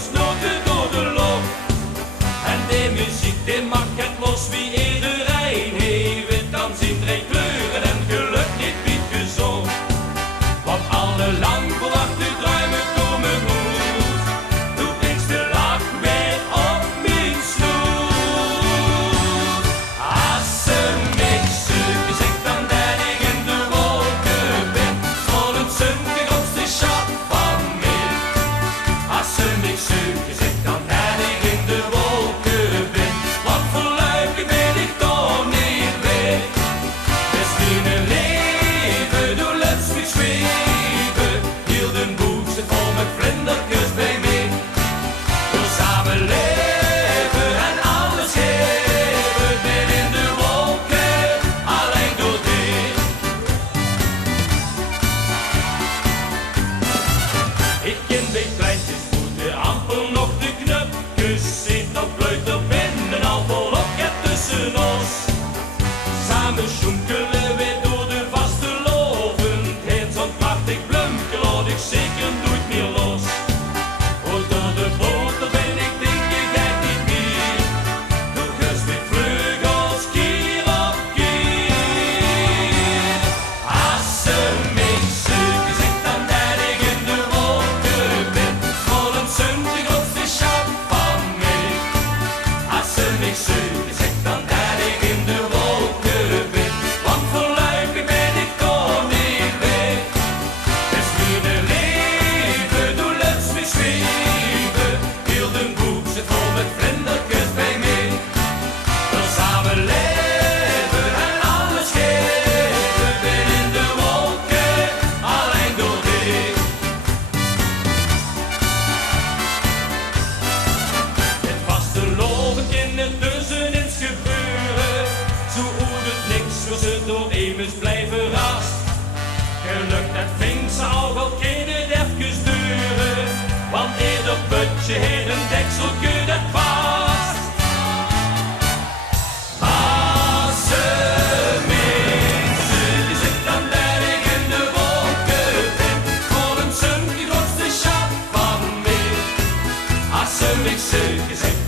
gesnoten door de lucht. En de muziek die maakt het los wie iedereen heeft. Dan zien er kleuren en geluk niet piet gezond. Want alle lang verwachte druimen komen goed. Toen brengt de lach weer op mijn snoet. Als ze mij zoeken, zegt dan dat ik in de wolken ben. Vol het zunke grootste schat van mij. Als ze mij zoeken, zegt dan dat ik in de wolken ben. Wat voor luiken ben ik toch niet weg. Het is mijn leven, doe laat me zweven. Heel de boek zit vol met vlindertjes bij mij. We samen leven en alles geven. Ben in de wolken, alleen door dit. Ik ken bij kleintjes voeten amper nog de knupjes. Zit nog kleuterbinden al volop get tussen ons. Samen schoenkelen we door de vaste loven. Heen zo'n prachtig bloemke laat ik zeker nooit meer los. Oh, door de boter ben ik denk ik het niet meer. Doe gus met vleugels kier op kier. Als ze mij zoeken, zegt dan dat ik in de wolken ben. Vol een zon de grootste schat van mij. Als ze mij zoeken, zegt dan dat ik in de wolken ben. Want voor luiken ben ik toch niet weg. Het is mijn leven, doe laat me zweven. Heel de boek zit vol met vlindertjes bij mij. We samen leven en alles geven. Ben in de wolken, alleen door dit. Het vaste loven in het tussenin gebeuren. Zo hoort het niks, we ze door immers blijven rast. Geluk dat vindt ze al wel kunnen even duren. Want ieder putje heeft een dekseltje dat past. Als ze mij zoeken, zegt dan dat ik in de wolken ben. Vol een zon die grootste schat van mij. Als ze mij zoeken, zegt